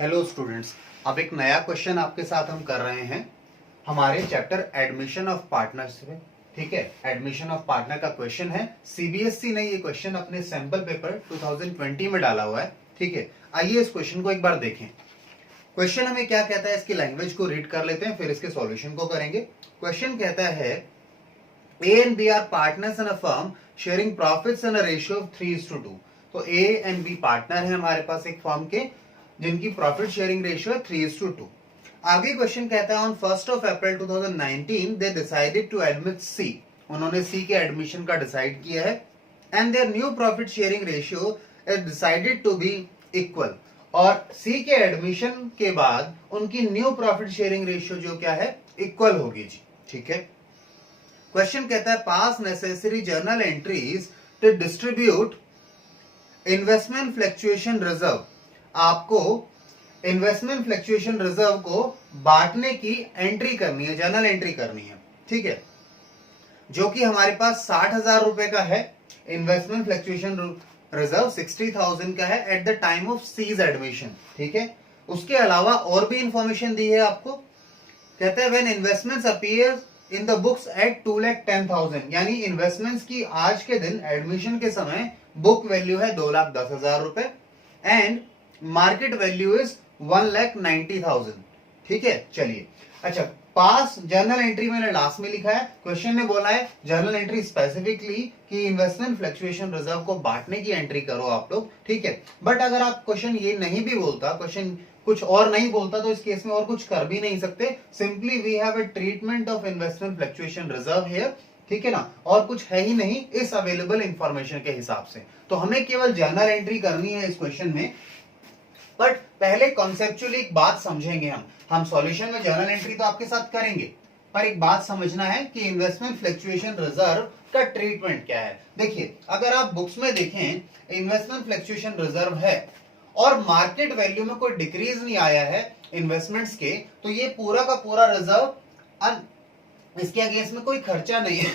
Hello students, अब एक नया क्वेश्चन आपके साथ हम कर रहे हैं हमारे चैप्टर एडमिशन ऑफ पार्टनर्स में। ठीक है, एडमिशन ऑफ पार्टनर का क्वेश्चन है। सीबीएसई ने ये क्वेश्चन अपने सैंपल पेपर 2020 में डाला हुआ है। ठीक है, आइए इस क्वेश्चन को एक बार देखें। क्वेश्चन हमें क्या कहता है, इसकी लैंग्वेज को रीड कर लेते हैं, फिर इसके सॉल्यूशन को करेंगे। क्वेश्चन कहता है A and B are partners in a firm sharing profits in a ratio of 3:2। तो A and B पार्टनर है हमारे पास एक फर्म के, जिनकी प्रॉफिट शेयरिंग रेशियो है 3:2। आगे क्वेश्चन कहता है on 1 April 2019 they decided to admit C। उन्होंने C के एडमिशन का डिसाइड किया है and their new profit sharing ratio is decided to be equal. और C के एडमिशन के बाद उनकी न्यू प्रॉफिट शेयरिंग रेशियो जो क्या है, इक्वल होगी जी। ठीक है, क्वेश्चन कहता है pass necessary journal entries to distribute investment fluctuation reserve. आपको इन्वेस्टमेंट फ्लक्चुएशन रिजर्व को बांटने की एंट्री करनी है, जर्नल एंट्री करनी है। ठीक है, जो कि हमारे पास 60,000 रुपए का है। इन्वेस्टमेंट फ्लक्चुएशन रिजर्व 60,000 का है at the time of C's admission. ठीक है, उसके अलावा और भी इंफॉर्मेशन दी है आपको। कहता है when investments appear in the books at 2,10,000, यानी इन्वेस्टमेंट्स की आज के दिन एडमिशन के समय बुक वैल्यू है 2,10,000 रुपए एंड मार्केट वैल्यू इज 1,90,000। ठीक है, चलिए अच्छा, पास जर्नल एंट्री मैंने लास्ट में लिखा है। क्वेश्चन ने बोला है जर्नल एंट्री स्पेसिफिकली कि इन्वेस्टमेंट फ्लक्चुएशन रिजर्व को बांटने की एंट्री करो आप लोग। ठीक है, बट अगर आप क्वेश्चन ये नहीं भी बोलता, क्वेश्चन कुछ और नहीं बोलता, तो इस केस में और कुछ कर भी नहीं सकते। Simply we have a treatment of investment fluctuation reserve here. ठीक है ना, और कुछ है ही नहीं इस अवेलेबल इंफॉर्मेशन के हिसाब से। तो हमें केवल जर्नल एंट्री करनी है इस क्वेश्चन में। बट पहले कॉन्सेप्चुअली एक बात समझेंगे हम सॉल्यूशन में जर्नल एंट्री तो आपके साथ करेंगे, पर एक बात समझना है कि इन्वेस्टमेंट फ्लक्चुएशन रिजर्व का ट्रीटमेंट क्या है। देखिए, अगर आप बुक्स में देखें, इन्वेस्टमेंट फ्लक्चुएशन रिजर्व है और मार्केट वैल्यू में कोई डिक्रीज नहीं आया है इन्वेस्टमेंट्स के, तो ये पूरा का पूरा रिजर्व, इसके अगेंस्ट में कोई खर्चा नहीं है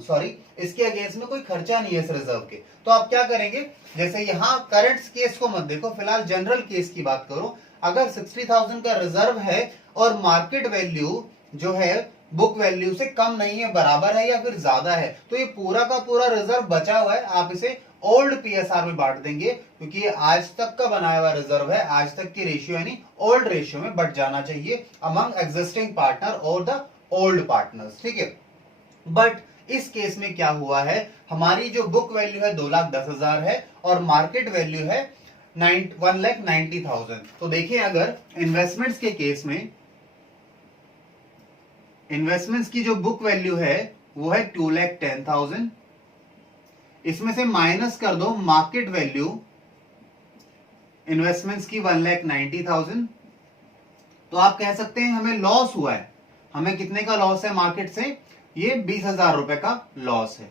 सॉरी, इसके अगेंस्ट में कोई खर्चा नहीं है इस रिजर्व के। तो आप क्या करेंगे, जैसे यहां करंट केस को मत देखो, फिलहाल जनरल केस की बात करो। अगर 60,000 का रिजर्व है और मार्केट वैल्यू जो है बुक वैल्यू से कम नहीं है, बराबर है या फिर ज्यादा है, तो ये पूरा का पूरा रिजर्व बचा हुआ है, आप इसे ओल्ड पीएसआर में बांट देंगे, क्योंकि ये आज तक का बनाया हुआ रिजर्व है। आज तक की रेशियो यानी ओल्ड रेशियो में बट जाना चाहिए अमंग एग्जिस्टिंग पार्टनर और द ओल्ड पार्टनर्स। ठीक है, बट इस केस में क्या हुआ है, हमारी जो बुक वैल्यू है 2,10,000 है और मार्केट वैल्यू है 1,90,000। तो देखिए, अगर इन्वेस्टमेंट्स के केस में इन्वेस्टमेंट्स की जो बुक वैल्यू है वो है 2,10,000, इसमें से माइनस कर दो मार्केट वैल्यू इन्वेस्टमेंट्स की 1,90,000, तो आप कह सकते हैं हमें लॉस हुआ है। हमें कितने का लॉस है मार्केट से, ये 20,000 रुपए का लॉस है।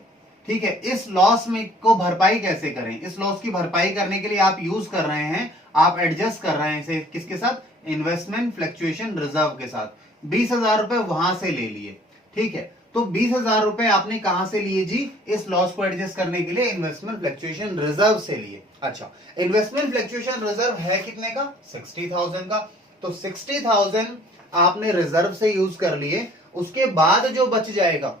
ठीक है, इस लॉस में को भरपाई कैसे करें, इस लॉस की भरपाई करने के लिए आप यूज कर रहे हैं, आप एडजस्ट कर रहे हैं इसे किसके साथ, इन्वेस्टमेंट फ्लक्चुएशन रिजर्व के साथ। 20,000 रुपए वहां से ले लिए। ठीक है, तो 20,000 रुपए आपने कहां से लिए जी, इस लॉस को एडजस्ट करने के लिए इन्वेस्टमेंट फ्लक्चुएशन रिजर्व से लिए। अच्छा, इन्वेस्टमेंट फ्लक्चुएशन रिजर्व है कितने का, 60,000 का। तो 60,000 आपने रिजर्व से यूज कर लिए, उसके बाद जो बच जाएगा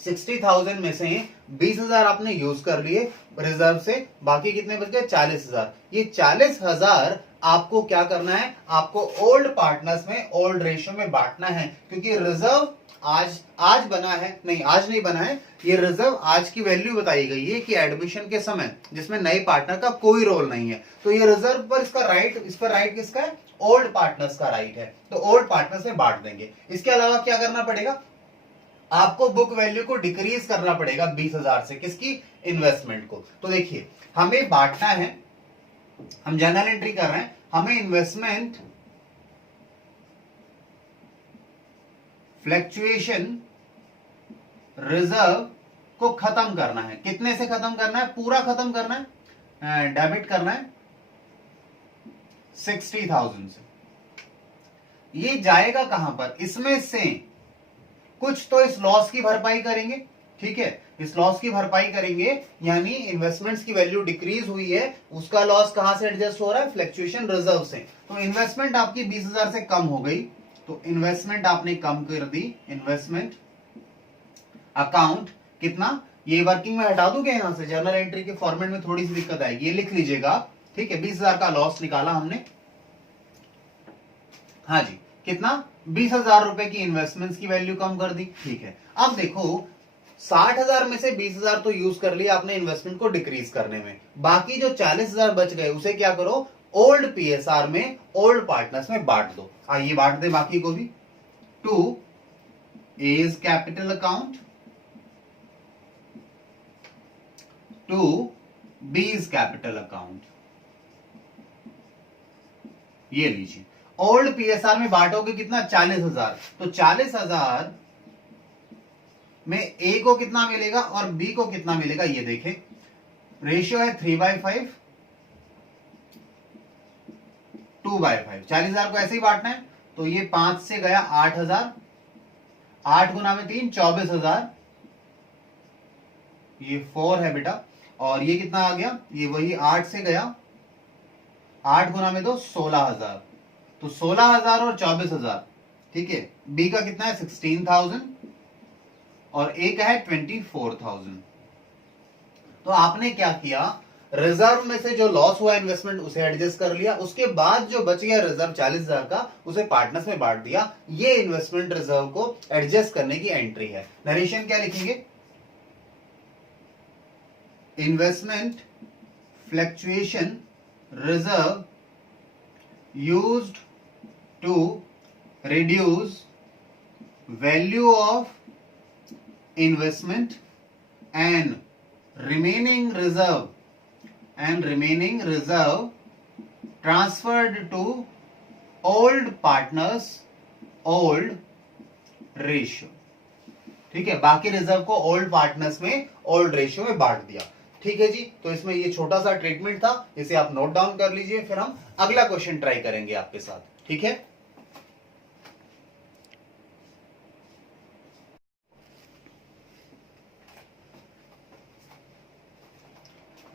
60,000 में से 20,000 आपने यूज कर लिए रिजर्व से, बाकी कितने बच गए, 40,000। ये 40,000 आपको क्या करना है, आपको ओल्ड पार्टनर्स में ओल्ड रेशियो में बांटना है, क्योंकि रिजर्व आज बना है, नहीं आज नहीं बना है, ये रिजर्व आज की वैल्यू बताई गई है कि एडमिशन के समय, जिसमें नए पार्टनर का कोई रोल नहीं है। तो ये रिजर्व पर इसका राइट, इस पर राइट किसका है, ओल्ड पार्टनर्स का राइट है, तो ओल्ड पार्टनर्स में बांट देंगे। इसके अलावा क्या करना पड़ेगा, आपको बुक वैल्यू को डिक्रीज करना पड़ेगा 20,000 से, किसकी, इन्वेस्टमेंट को। तो देखिए, हमें बांटना है, हम जर्नल एंट्री कर रहे हैं, हमें इन्वेस्टमेंट फ्लक्चुएशन रिजर्व को खत्म करना है। कितने से खत्म करना है, पूरा खत्म करना है, डेबिट करना है 60,000 से। ये जाएगा कहां पर, इसमें से कुछ तो इस लॉस की भरपाई करेंगे। ठीक है, इस लॉस की भरपाई करेंगे, यानी इन्वेस्टमेंट्स की वैल्यू डिक्रीज हुई है, उसका लॉस कहां से एडजस्ट हो रहा है, फ्लक्चुएशन रिजर्व से। तो इन्वेस्टमेंट आपकी 20,000 से कम हो गई, तो इन्वेस्टमेंट आपने कम कर दी, इन्वेस्टमेंट अकाउंट कितना, ये वर्किंग में हटा दूं क्या यहां से, जर्नल एंट्री के फॉर्मेट में थोड़ी सी दिक्कत आएगी, ये लिख लीजिएगा, ठीक है। 20,000 का लॉस निकाला हमने, हाँ जी, कितना, 20,000 रुपए की इन्वेस्टमेंट्स की वैल्यू कम कर दी, ठीक है। अब देखो 60,000 में से 20,000 तो यूज कर लिया आपने इन्वेस्टमेंट को डिक्रीज करने में, बाकी जो 40,000 बच गए उसे क्या करो, ओल्ड पीएसआर में, ओल्ड पार्टनर्स में बांट दो। आइए बांट दे बाकी को भी, to A's capital account, to B's capital account, ये लीजिए। ओल्ड पीएसआर में बांटोगे कितना, 40,000, तो 40,000 में ए को कितना मिलेगा और बी को कितना मिलेगा, ये देखें, रेशियो है 3/5, 2/5, 40,000 को ऐसे ही बांटना है, तो ये 5 से गया 8,000, 8 गुना में 3, 24,000, ये 4 है बेटा, और ये कितना आ गया, ये वही 8 से गया, 8 गुना में 2, 16,000, तो 16,000 और 24,000, ठीक है। बी का कितना है, 16,000, और ए का है 24,000। तो आपने क्या किया, रिजर्व में से जो लॉस हुआ इन्वेस्टमेंट उसे एडजस्ट कर लिया, उसके बाद जो बच गया रिजर्व 40,000 का उसे पार्टनर्स में बांट दिया, ये इन्वेस्टमेंट रिजर्व को एडजस्ट करने की एंट्री है। नरेशन क्या लिखेंगे, investment fluctuation reserve used to reduce value of investment and remaining reserve transferred to old partners old ratio, ठीक है। बाकी रिजर्व को ओल्ड पार्टनर्स में ओल्ड रेशियो में बांट दिया, ठीक है जी। तो इसमें ये छोटा सा ट्रीटमेंट था, इसे आप नोट डाउन कर लीजिए, फिर हम अगला क्वेश्चन ट्राई करेंगे आपके साथ, ठीक है।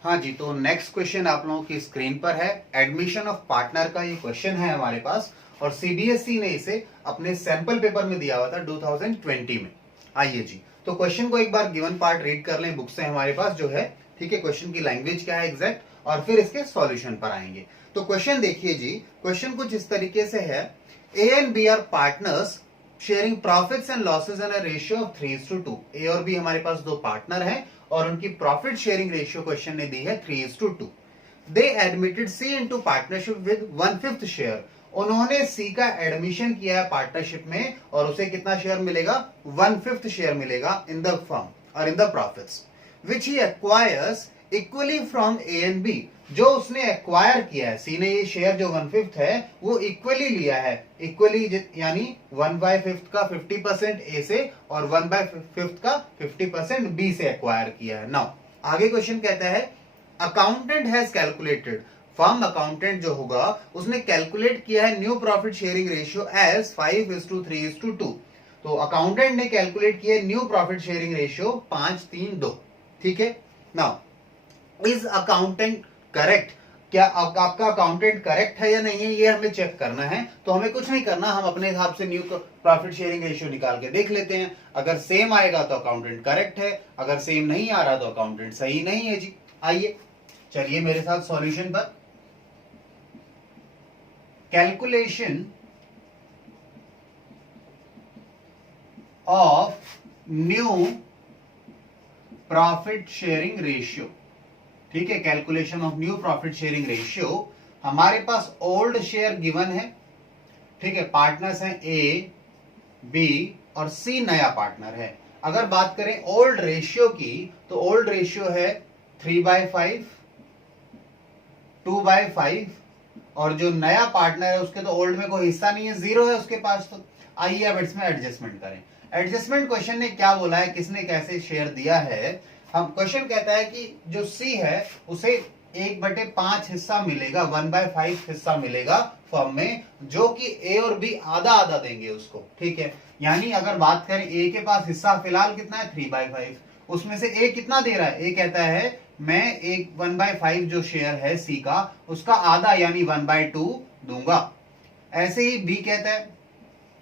हाँ जी, तो नेक्स्ट क्वेश्चन आप लोगों की स्क्रीन पर है, एडमिशन ऑफ पार्टनर का ये क्वेश्चन है हमारे पास, और सीबीएसई ने इसे अपने सैंपल पेपर में दिया हुआ था 2020 में। आइए जी, तो क्वेश्चन को एक बार गिवन पार्ट रीड कर लें, बुक से हमारे पास जो है, ठीक है। क्वेश्चन की लैंग्वेज क्या है एग्जैक्ट, और फिर इसके सॉल्यूशन पर आएंगे। तो क्वेश्चन देखिए जी, क्वेश्चन कुछ इस तरीके से है, A and B are partners sharing profits and losses in a ratio of 3:2। A और बी हमारे पास दो पार्टनर हैं और उनकी प्रॉफिट शेयरिंग रेशियो क्वेश्चन ने दी है 3:2। They admitted C into partnership with 1/5 share. उन्होंने सी का एडमिशन किया है पार्टनरशिप में और उसे कितना शेयर मिलेगा, 1/5 शेयर मिलेगा इन द फर्म और in the profits which he acquires equally from A and B. जो उसने एक्वायर किया है, सी ने ये शेयर जो 1/5 है वो इक्वली लिया है, इक्वली यानी 1/5 का 50% ए से और 1/5 का 50% बी से एक्वायर किया है। नाउ आगे क्वेश्चन कहता है, accountant has calculated, firm accountant जो होगा उसने कैलकुलेट किया है new profit sharing ratio as 5:3:2। तो अकाउंटेंट ने कैलकुलेट किया न्यू प्रॉफिट शेयरिंग रेशियो 5:3:2, ठीक है। नाउ इज अकाउंटेंट करेक्ट, क्या आपका अकाउंटेंट करेक्ट है या नहीं है, ये हमें चेक करना है। तो हमें कुछ नहीं करना, हम अपने हिसाब से न्यू प्रॉफिट शेयरिंग रेशियो निकाल के देख लेते हैं। अगर सेम आएगा तो अकाउंटेंट करेक्ट है, अगर सेम नहीं आ रहा तो अकाउंटेंट सही नहीं है जी। आइए चलिए मेरे साथ सॉल्यूशन पर, calculation of new profit sharing ratio, ठीक है। Calculation of new profit sharing ratio, हमारे पास ओल्ड शेयर गिवन है, ठीक है। पार्टनर्स हैं ए, बी और सी नया पार्टनर है। अगर बात करें ओल्ड रेशियो की, तो ओल्ड रेशियो है 3/5, 2/5, और जो नया पार्टनर है उसके तो ओल्ड में कोई हिस्सा नहीं है, 0 है उसके पास। तो आइए अब इसमें एडजस्टमेंट करें। एडजस्टमेंट क्वेश्चन ने क्या बोला है, किसने कैसे शेयर दिया है। हम क्वेश्चन कहता है कि जो सी है उसे 1/5 हिस्सा मिलेगा, 1/5 हिस्सा मिलेगा फर्म में, जो कि ए और बी आधा आधा देंगे उसको, ठीक है। यानी अगर बात करें ए के पास हिस्सा फिलहाल कितना है 3/5, उसमें से ए कितना दे रहा है, ए कहता है मैं एक 1/5 जो शेयर है सी का उसका आधा यानी 1/2 दूंगा। ऐसे ही बी कहता है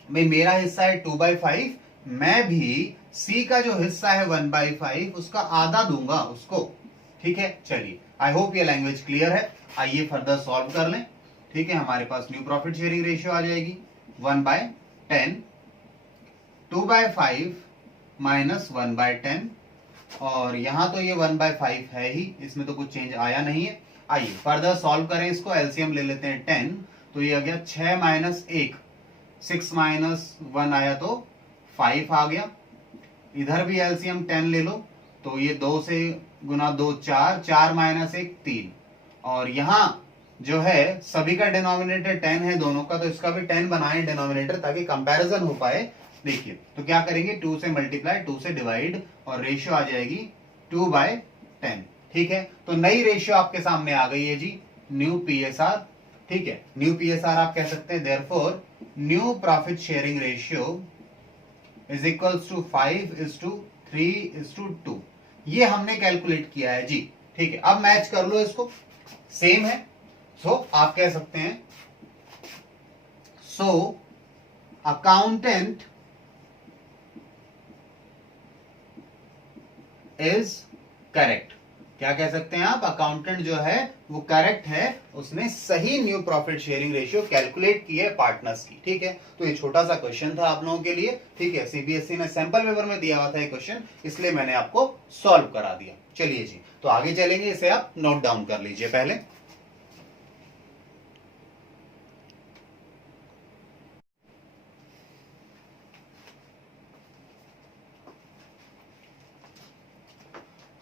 भाई मेरा हिस्सा है 2/5, मैं भी सी का जो हिस्सा है 1/5 उसका आधा दूंगा उसको। ठीक है, चलिए आई होप ये लैंग्वेज क्लियर है। आइए फर्दर सॉल्व कर लें। ठीक है, हमारे पास न्यू प्रॉफिट शेयरिंग रेशियो आ जाएगी 1/10, 2/5 माइनस 1/10, और यहां तो ये 1/5 है ही, इसमें तो कुछ चेंज आया नहीं है। आइए फर्दर सॉल्व करें इसको, एलसीएम ले लेते हैं 10, तो ये आ गया 6 माइनस 1, 6 माइनस 1 आया तो 5 आ गया। इधर भी एलसीएम 10 ले लो, तो ये 2 से गुना 2 4, 4 माइनस 1 3, और यहां जो है सभी का डिनोमिनेटर 10 है दोनों का, तो इसका भी 10 बनाए डिनोमिनेटर ताकि कंपैरिजन हो पाए। देखिए तो क्या करेंगे, 2 से मल्टीप्लाई, 2 से डिवाइड, और रेशियो आ जाएगी 2/10। ठीक है, तो नई रेशियो आपके सामने आ गई है जी, न्यू पीएसआर। ठीक है, न्यू पीएसआर आप कह सकते हैं therefore new profit sharing ratio is equals to 5:3:2। ये हमने कैलकुलेट किया है जी। ठीक है, अब मैच कर लो इसको, सेम है। सो आप कह सकते हैं सो अकाउंटेंट इज करेक्ट। क्या कह सकते हैं आप, अकाउंटेंट जो है वो करेक्ट है, उसने सही new profit sharing ratio calculate की है पार्टनर्स की। ठीक है, तो ये छोटा सा क्वेश्चन था आप लोगों के लिए। ठीक है, सीबीएसई ने सैंपल पेपर में दिया हुआ था ये क्वेश्चन, इसलिए मैंने आपको सॉल्व करा दिया। चलिए जी, तो आगे चलेंगे, इसे आप नोट डाउन कर लीजिए पहले।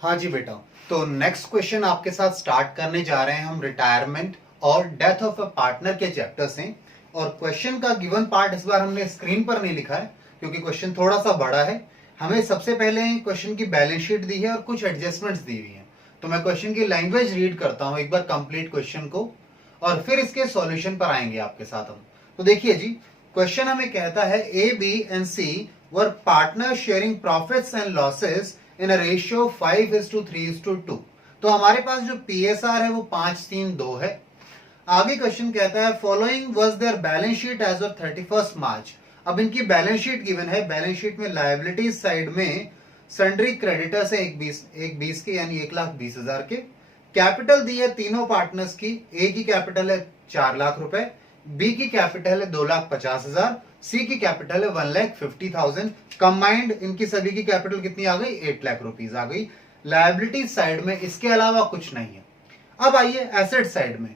हाँ जी बेटा, तो नेक्स्ट क्वेश्चन आपके साथ स्टार्ट करने जा रहे हैं हम रिटायरमेंट और डेथ ऑफ अ पार्टनर के चैप्टर से। और क्वेश्चन का गिवन पार्ट इस बार हमने स्क्रीन पर नहीं लिखा है क्योंकि क्वेश्चन थोड़ा सा बड़ा है। हमें सबसे पहले क्वेश्चन की बैलेंस शीट दी है और कुछ एडजस्टमेंट्स दी हुई हैं। तो मैं क्वेश्चन की लैंग्वेज रीड करता हूं एक बार कंप्लीट क्वेश्चन को, और फिर इसके सॉल्यूशन पर आएंगे आपके साथ हम। तो देखिए जी, क्वेश्चन हमें कहता है A B and C were partner sharing profits and losses in a ratio 5:3:2। तो हमारे पास जो पीएसआर है वो 5:3:2 है। आगे क्वेश्चन कहता है following was their balance sheet as of 31 March. अब इनकी बैलेंस शीट गिवन है। बैलेंस शीट में लायबिलिटीज साइड में सन्ड्री क्रेडिटर्स है एक 20 के यानी 1,20,000 के। कैपिटल दी है तीनों पार्टनर्स की। ए की कैपिटल है 4 लाख रुपए, बी की कैपिटल है 2,50,000, सी की कैपिटल है 1,50,000। कंबाइंड इनकी सभी की कैपिटल कितनी आ गई, 8 लाख रुपीज आ गई। लायबिलिटी साइड में इसके अलावा कुछ नहीं है। अब आइए एसेट साइड में।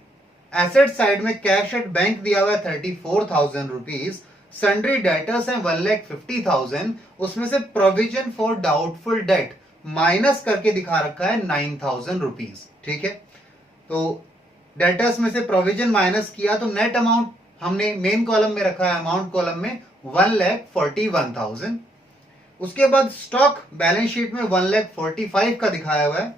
एसेट साइड में कैश एट बैंक दिया हुआ है 34,000 रुपीज, सन्ड्री डेटर्स है 1,50,000, उसमें से provision for doubtful debt minus करके दिखा रखा है 9,000 रुपीज। ठीक है, तो डेटर्स में से प्रोविजन माइनस किया तो नेट अमाउंट हमने मेन कॉलम में रखा है, अमाउंट कॉलम में 1,41,000। उसके बाद स्टॉक बैलेंस शीट में 1,45,000 का दिखाया हुआ है।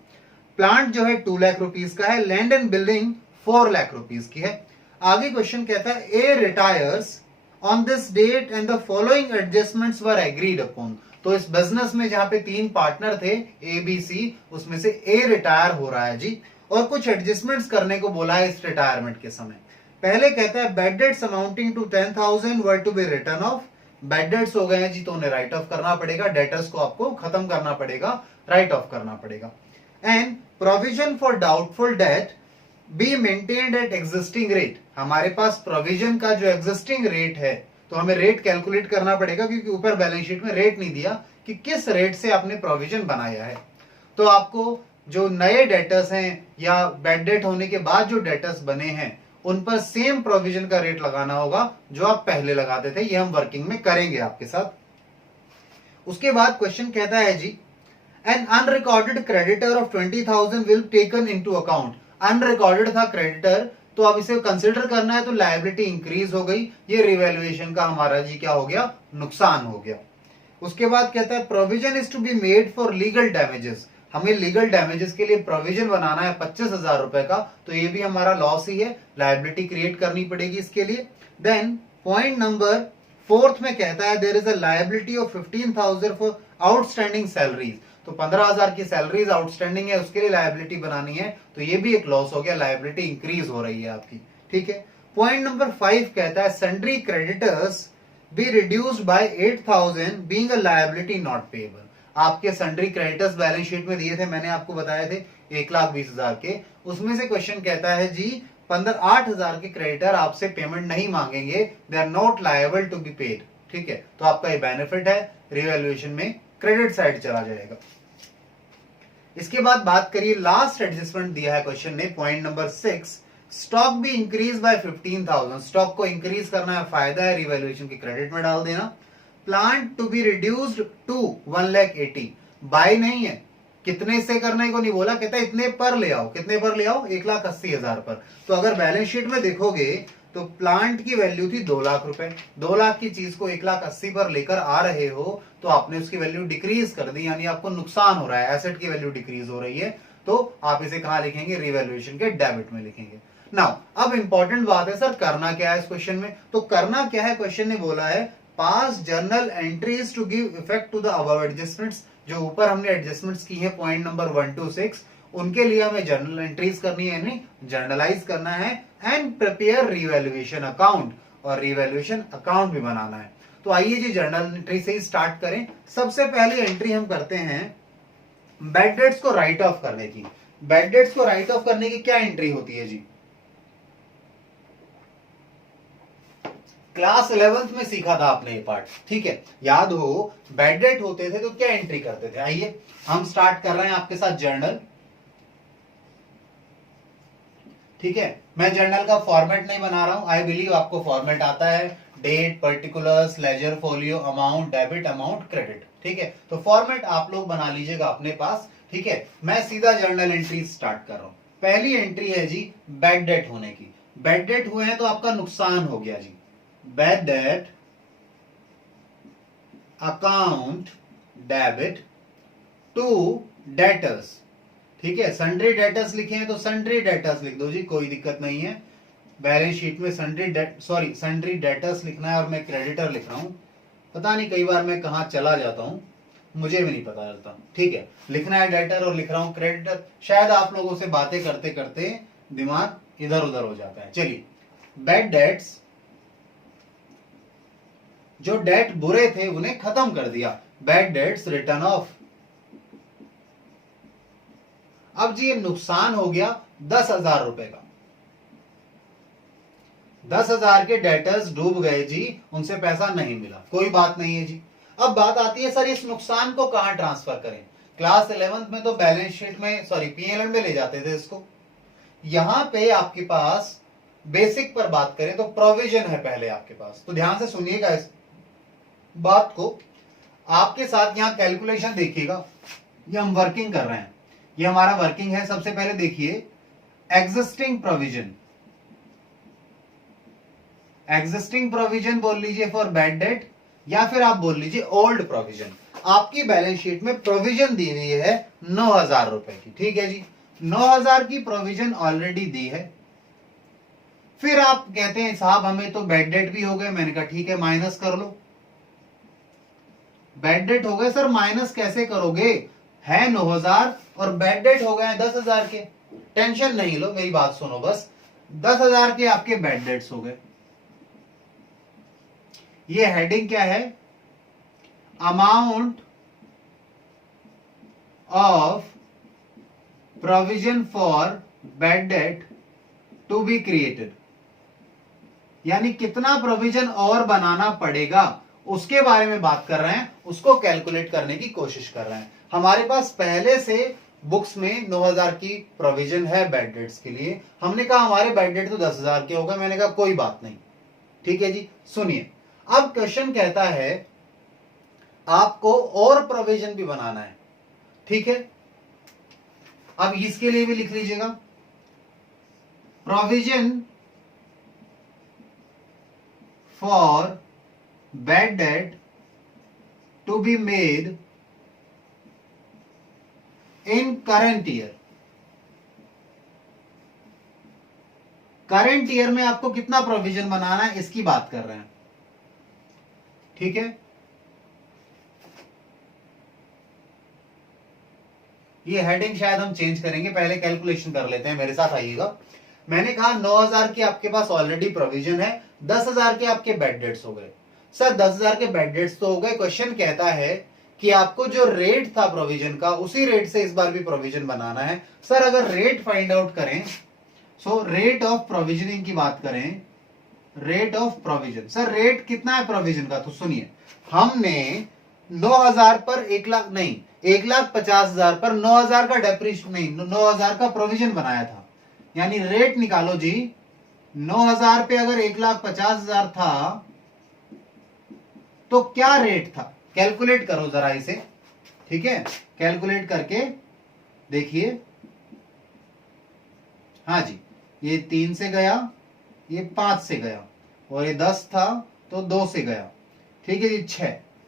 प्लांट जो है 2 लाख रुपीज का है। Land and building 4 lakh rupees की है। आगे क्वेश्चन कहता है A retires on this date and the following adjustments were agreed upon. तो इस बिजनेस में जहां पे 3 पार्टनर थे ए बी सी, उसमें से ए रिटायर हो रहा है जी, और कुछ एडजस्टमेंट्स करने को बोला है इस रिटायरमेंट के समय। पहले कहता है bad debts amounting to 10,000 were to be written off. Bad debts हो गए हैं जी, तो उन्हें राइट ऑफ करना पड़ेगा। डेटर्स को आपको खत्म करना पड़ेगा, राइट ऑफ करना पड़ेगा। And provision for doubtful debt be maintained eight existing rate. हमारे पास प्रोविजन का जो एग्जिस्टिंग रेट है, तो हमें रेट कैलकुलेट करना पड़ेगा क्योंकि ऊपर बैलेंस शीट में रेट नहीं दिया कि किस रेट से आपने प्रोविजन बनाया है। तो आपको जो नए डेटर्स हैं या बेड डेट होने के बाद जो डेटर्स बने हैं उन पर सेम प्रोविजन का रेट लगाना होगा जो आप पहले लगाते थे। ये हम वर्किंग में करेंगे आपके साथ। उसके बाद क्वेश्चन कहता है G an unrecorded creditor of 20,000 will taken into account. Unrecorded था क्रेडिटर, तो अब इसे कंसिडर करना है, तो लायबिलिटी इंक्रीज हो गई। ये रिवैल्यूएशन का हमारा जी क्या हो गया, नुकसान हो गया। उसके बाद कहता है provision is to be made for legal damages. हमें लीगल डैमेजेस के लिए प्रोविजन बनाना है 25,000 रुपए का, तो ये भी हमारा लॉस ही है, लायबिलिटी क्रिएट करनी पड़ेगी इसके लिए। देन पॉइंट नंबर 4 में कहता है there is a liability of 15,000 for outstanding salaries. तो 15,000 की सैलरीज आउटस्टैंडिंग है, उसके लिए लायबिलिटी बनानी है, तो ये भी एक लॉस हो गया, लायबिलिटी इंक्रीज हो रही है आपकी। ठीक है। पॉइंट नंबर 5 कहता है sundry creditors be reduced by 8,000 being a liability not payable. आपके सन्ड्री क्रेडिटर्स बैलेंस शीट में दिए थे, मैंने आपको बताए थे 1,20,000 के, उसमें से क्वेश्चन कहता है जी 8,000 के क्रेडिटर आपसे पेमेंट नहीं मांगेंगे, they are not liable to be paid. ठीक है, तो आपका ये बेनिफिट है, रिवैल्यूएशन में क्रेडिट साइड चला जाएगा। इसके बाद बात करिए, लास्ट एडजस्टमेंट दिया है क्वेश्चन ने, पॉइंट नंबर 6, स्टॉक भी इंक्रीज बाय 15,000। स्टॉक को इंक्रीज करना है, फायदा है, रिवैल्यूएशन की क्रेडिट में डाल देना। Plant to be reduced to 1,80,000, by नहीं है, कितने से करने को नहीं बोला, कहता है इतने पर ले आओ, कितने पर ले आओ, 1,80,000 पर। तो अगर बैलेंस शीट में देखोगे तो प्लांट की वैल्यू थी 2 लाख रुपए, 2 लाख की चीज को 1,80,000 पर लेकर आ रहे हो, तो आपने उसकी वैल्यू डिक्रीज कर दी, यानी आपको नुकसान हो रहा है, एसेट की वैल्यू डिक्रीज हो रही है, तो आप इसे कहां लिखेंगे, रिवैल्यूएशन के डेबिट में लिखेंगे। नाउ अब इंपॉर्टेंट बात है, सर करना क्या है इस क्वेश्चन में, तो करना क्या है, क्वेश्चन ने बोला है pass journal entries to give effect to the above adjustments. जो ऊपर हमने एडजस्टमेंट्स की है पॉइंट नंबर 1 to 6, उनके लिए हमें जर्नल एंट्रीज करनी है, यानी जर्नलाइज करना है, एंड प्रिपेयर रिवैल्यूएशन अकाउंट, और रिवैल्यूएशन अकाउंट भी बनाना है। तो आइए जी जर्नल एंट्री से ही स्टार्ट करें। सबसे पहली एंट्री हम करते हैं बैड डेट्स को राइट ऑफ करने की। बैड डेट्स को राइट ऑफ करने की क्या एंट्री होती है जी, क्लास 11th में सीखा था आपने ये पार्ट, ठीक है, याद हो, बैड डेट होते थे तो क्या एंट्री करते थे। आइए हम स्टार्ट कर रहे हैं आपके साथ जर्नल। ठीक है, मैं जर्नल का फॉर्मेट नहीं बना रहा हूं, आई बिलीव आपको फॉर्मेट आता है, date, particulars, ledger, folio, amount, debit, amount, credit. ठीक है, तो फॉर्मेट आप लोग बना लीजिएगा अपने पास। ठीक है, मैं सीधा जर्नल एंट्री स्टार्ट कर रहा हूं। पहली एंट्री है जी बैड डेट होने की। बैड डेट हुए हैं तो आपका नुकसान हो गया जी, bad debt account debit to debtors. ठीक है, सन्ड्री डेटर्स लिखे हैं तो सन्ड्री डेटर्स लिख दो जी, कोई दिक्कत नहीं है। बैलेंस शीट में सन्ड्री डेटर्स लिखना है और मैं क्रेडिटर लिख रहा हूं, पता नहीं कई बार मैं कहां चला जाता हूं, मुझे भी नहीं पता चलता। ठीक है, लिखना है डेटर और लिख रहा हूं क्रेडिटर। शायद आप लोगों से बातें करते करते दिमाग इधर उधर हो जाता है। चलिए, बैड डेट्स, जो डेट बुरे थे उन्हें खत्म कर दिया, बैड डेट्स रिटर्न ऑफ। अब जी ये नुकसान हो गया 10,000 रुपए का, 10,000 के डेटर्स डूब गए जी, उनसे पैसा नहीं मिला, कोई बात नहीं है जी। अब बात आती है सर इस नुकसान को कहां ट्रांसफर करें। क्लास 11th में तो बैलेंस शीट में पीएनएल में ले जाते थे इसको। यहां पे आपके पास बेसिक पर बात करें तो प्रोविजन है पहले आपके पास, तो ध्यान से सुनिएगा इस बात को। आपके साथ यहां कैलकुलेशन देखिएगा, ये हम वर्किंग कर रहे हैं, ये हमारा वर्किंग है। सबसे पहले देखिए एग्जिस्टिंग प्रोविजन, एग्जिस्टिंग प्रोविजन बोल लीजिए फॉर बैड डेट, या फिर आप बोल लीजिए ओल्ड प्रोविजन। आपकी बैलेंस शीट में प्रोविजन दी हुई है 9,000 रुपए की। ठीक है जी, 9,000 की प्रोविजन ऑलरेडी दी है। फिर आप कहते हैं साहब हमें तो बैड डेट भी हो गए, मैंने कहा ठीक है माइनस कर लो। बैड डेट हो गए सर, माइनस कैसे करोगे, है 9,000 और बैड डेट हो गए 10,000 के, टेंशन नहीं लो, मेरी बात सुनो बस। 10,000 के आपके बैड डेट्स हो गए। ये हेडिंग क्या है, amount of provision for bad debt to be created, यानी कितना प्रोविजन और बनाना पड़ेगा उसके बारे में बात कर रहे हैं, उसको कैलकुलेट करने की कोशिश कर रहे हैं। हमारे पास पहले से बुक्स में 9,000 की प्रोविजन है बैड डेट्स के लिए। हमने कहा हमारे बैड डेट तो 10,000 के हो गए, मैंने कहा कोई बात नहीं। ठीक है जी, सुनिए, अब क्वेश्चन कहता है आपको और प्रोविजन भी बनाना है। ठीक है, अब इसके लिए भी लिख लीजिएगा, provision for bad debt to be made in current year. Current year में आपको कितना प्रोविजन बनाना है इसकी बात कर रहे हैं। ठीक है, ये हेडिंग शायद हम चेंज करेंगे, पहले कैलकुलेशन कर लेते हैं, मेरे साथ आइएगा। मैंने कहा 9,000 की आपके पास ऑलरेडी प्रोविजन है, 10,000 के आपके बैड डेट्स हो गए। सर 10,000 के बैड डेट्स तो हो गए, क्वेश्चन कहता है कि आपको जो रेट था प्रोविजन का उसी रेट से इस बार भी प्रोविजन बनाना है। सर अगर रेट फाइंड आउट करें, सो रेट ऑफ प्रोविजनिंग की बात करें, rate of provision, sir rate कितना है प्रोविजन का, तो सुनिए हमने 9,000 पर 1 लाख नहीं 1,50,000 पर 9,000 का डेप्रिशिएशन नहीं 9,000 का प्रोविजन बनाया था, यानी रेट निकालो जी। 9,000 पे अगर 1,50,000 था तो क्या रेट था, कैलकुलेट करो जरा इसे, ठीक है, कैलकुलेट करके देखिए। हाँ जी, ये 3 से गया, ये 5 से गया, और ये 10 था तो 2 से गया, ठीक है जी।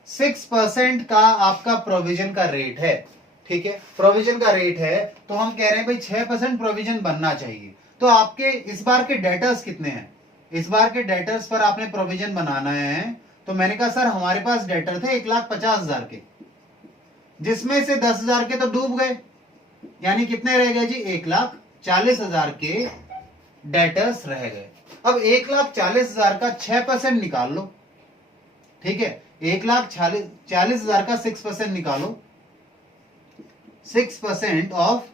6% का आपका प्रोविजन का रेट है, ठीक है, प्रोविजन का रेट है, तो हम कह रहे हैं भाई 6% प्रोविजन बनना चाहिए। तो आपके इस बार के डेटर्स कितने हैं, इस बार के डेटर्स पर आपने प्रोविजन बनाना है। तो मैंने कहा सर हमारे पास डेटर थे 1,50,000 के, जिसमें से 10,000 के तो डूब गए, यानी कितने रह गए जी, 1,40,000 के डेटर्स रह गए। अब 1,40,000 का 6% निकाल लो, ठीक है, 1,40,000 का 6% निकालो, 6% ऑफ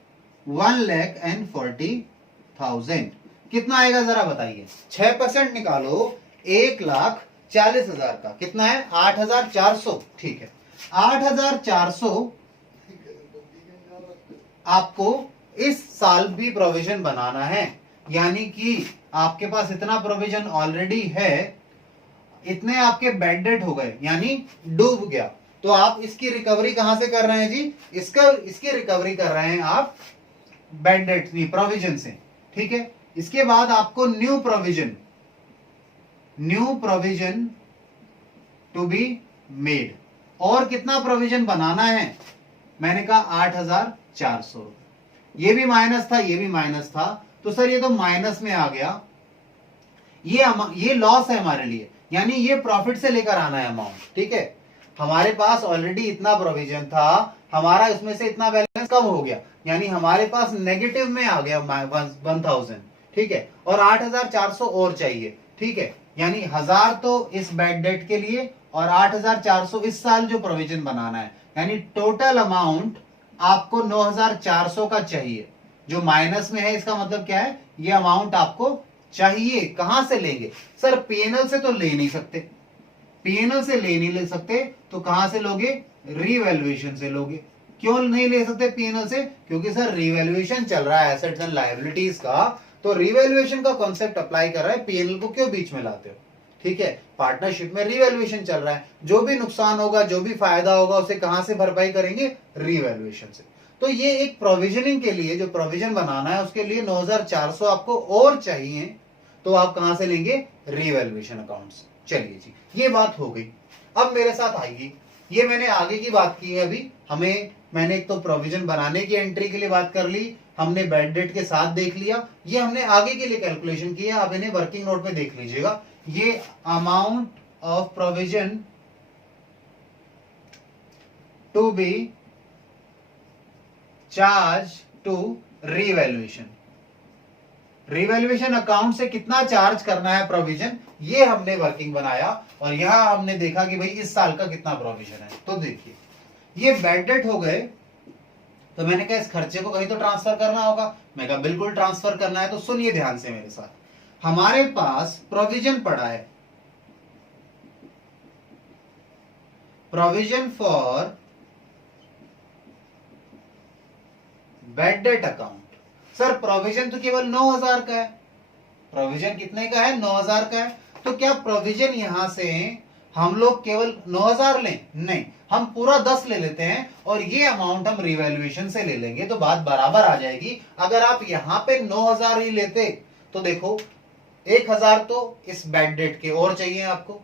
1,40,000 कितना आएगा जरा बताइए। 6% निकालो 1,40,000 का, कितना है 8,400, ठीक है। 8,400 आपको इस साल भी प्रोविजन बनाना है, यानी कि आपके पास इतना प्रोविजन ऑलरेडी है, इतने आपके बैड डेट हो गए, यानी डूब गया। तो आप इसकी रिकवरी कहां से कर रहे हैं जी, इसकी रिकवरी कर रहे हैं आप बैड डेट प्रोविजन से, ठीक है। इसके बाद आपको new provision to be made, और कितना प्रोविजन बनाना है, मैंने कहा 8,400। ये भी माइनस था, ये भी माइनस था, तो सर ये तो माइनस में आ गया, ये लॉस है हमारे लिए, यानी ये प्रॉफिट से लेकर आना है अमाउंट, ठीक है। हमारे पास ऑलरेडी इतना प्रोविजन था, हमारा इसमें से इतना बैलेंस कम हो गया, यानी हमारे पास नेगेटिव में आ गया 1,000, ठीक है, और 8,400 और चाहिए, ठीक है, यानी 1,000 तो इस बैड डेट के लिए और 8,400 इस साल जो प्रोविजन बनाना है, यानी टोटल अमाउंट आपको 9,400 का चाहिए। जो माइनस में है इसका मतलब क्या है, ये अमाउंट आपको चाहिए। कहां से लेंगे सर, पीएनएल से तो ले नहीं सकते, पीएनएल से ले सकते, तो कहां से लोगे, रीवैल्यूएशन से लोगे। क्यों नहीं ले सकते पीएनएल से, क्योंकि सर रीवैल्यूएशन चल रहा है एसेट्स एंड लायबिलिटीज का, तो रीवैल्यूएशन का कॉन्सेप्ट अप्लाई कर रहा है, पीएनएल को क्यों बीच में लाते हो, ठीक है। पार्टनरशिप में रीवैल्यूएशन चल रहा है, जो भी नुकसान होगा, जो भी फायदा होगा, उसे कहां से भरपाई करेंगे, रीवैल्यूएशन से। तो ये एक प्रोविजनिंग के लिए, जो प्रोविजन बनाना है उसके लिए 9,400 आपको और चाहिए, तो आप कहां से लेंगे, रीवैल्यूएशन अकाउंट से। चलिए जी, ये बात हो गई। अब मेरे साथ आइए, ये मैंने आगे की बात की है अभी, मैंने एक तो प्रोविजन बनाने की एंट्री के लिए बात कर ली, हमने बैड डेट के साथ देख लिया, ये हमने आगे के लिए कैलकुलेशन किया, आप इन्हें वर्किंग नोट में देख लीजिएगा। ये amount of provision to be charged to revaluation, revaluation account से कितना चार्ज करना है प्रोविजन, ये हमने वर्किंग बनाया, और यहां हमने देखा कि भाई इस साल का कितना प्रोविजन है। तो देखिए ये बैड डेट हो गए, तो मैंने कहा इस खर्चे को कहीं तो ट्रांसफर करना होगा, मैं कहा बिल्कुल ट्रांसफर करना है। तो सुनिए ध्यान से मेरे साथ, हमारे पास प्रोविजन पड़ा है, provision for bad debt account. Sir provision तो केवल 9,000 का है, प्रोविजन कितने का है, 9,000 का है। तो क्या प्रोविजन यहां से हम लोग केवल 9,000 लें, नहीं, हम पूरा 10 ले लेते हैं, और ये अमाउंट हम रिवैल्यूएशन से ले लेंगे, तो बात बराबर आ जाएगी। अगर आप यहां पे 9,000 ही लेते, तो देखो 1,000 तो इस बैड डेट के और चाहिए आपको,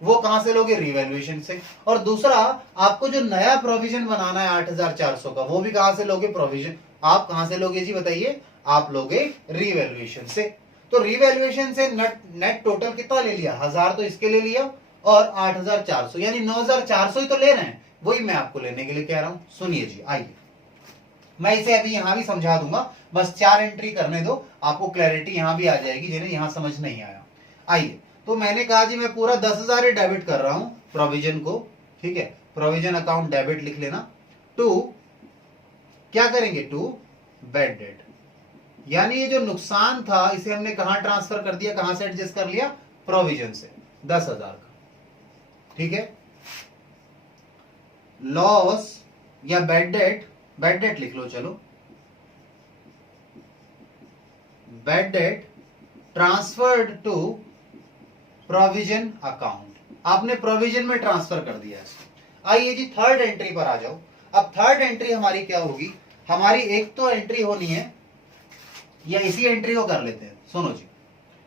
वो कहां से लोगे, रिवैल्यूएशन से। और दूसरा, आपको जो नया प्रोविजन बनाना है 8,400 का, वो भी कहां से लोगे, प्रोविजन आप कहां से लोगे जी बताइए, आप लोगे रिवैल्यूएशन से। तो रिवैल्यूएशन से नेट टोटल कितना ले लिया, 1,000 तो इसके ले लिया, और 8,400, यानी 9,400 ही तो ले रहे हैं, वही मैं आपको लेने के लिए कह रहा हूं। सुनिए जी, आइए मैं इसे अभी यहां भी समझा दूंगा, बस 4 एंट्री करने दो, आपको क्लैरिटी यहां भी आ जाएगी जिन्हें यहां समझ नहीं आया। आइए, तो मैंने कहा जी मैं पूरा 10,000 डेबिट कर रहा हूं प्रोविजन को, ठीक है, प्रोविजन अकाउंट डेबिट लिख लेना, टू क्या करेंगे, टू बैड डेट, यानी ये जो नुकसान था इसे हमने कहां ट्रांसफर कर दिया, कहां से एडजस्ट कर लिया, प्रोविजन से 10,000 का, ठीक है। लॉस या बैड डेट लिख लो, चलो bad debt transferred to provision account, आपने प्रोविजन में ट्रांसफर कर दिया इसको। आइए जी थर्ड एंट्री पर आ जाओ। अब थर्ड एंट्री हमारी क्या होगी, हमारी एक तो एंट्री होनी है, या इसी एंट्री को कर लेते हैं, सुनो जी,